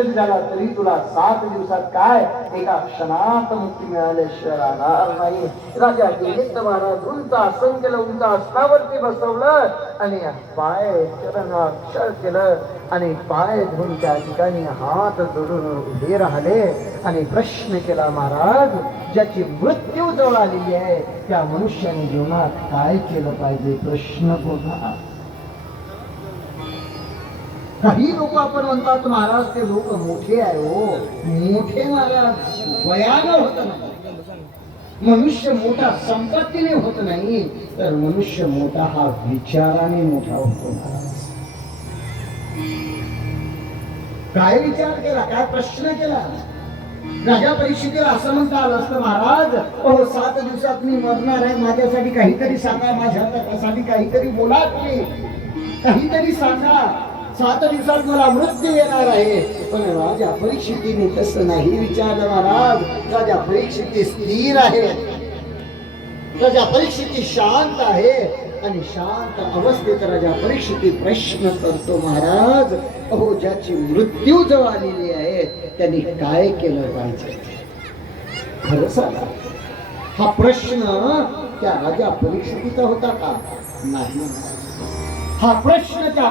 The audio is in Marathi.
झाला तरी तुला सात दिवसात काय? एका क्षणात मुक्ती मिळाल्याशिवाय राहणार नाही. राजा दिलिप्त महाराज उंच आसन केलं उंच आसनावरती बसवलं आणि पाय चरणाक्षर केलं आणि पाय धुवून त्या ठिकाणी हात जोडून उभे राहिले आणि प्रश्न केला महाराज ज्याची मृत्यू जवळ आलेली आहे त्या मनुष्याने जीवनात काय केलं पाहिजे? प्रश्न पुन्हा काही लोक आपण म्हणतात महाराज ते लोक मोठे आहे हो. मोठे महाराज वयानं होत नाही. मनुष्य मोठा संपत्तीने होत नाही तर मनुष्य मोठा हा विचाराने मोठा होतो. काय विचार केला? काय प्रश्न केला? राजा परीक्षेला असं म्हणता आलं असतं महाराज अहो सात दिवसात मी मरणार आहे. माझ्यासाठी काहीतरी सांगा माझ्या साठी काहीतरी बोला तुम्ही. काहीतरी सांगा. सात दिवसात मला मृत्यू येणार आहे. पण राजा परीक्षितीने तसं नाही विचारलं महाराज. राजा परीक्षिती स्थिर आहे. राजा परीक्षिती शांत आहे. आणि शांत अवस्थेत राजा परीक्षिती प्रश्न करतो महाराज. अहो ज्याची मृत्यू जवळ आलेली आहे त्यांनी काय केलं पाहिजे? खरं सांगा. हा प्रश्न त्या राजा परीक्षितीचा होता का? नाही. हा प्रश्न त्या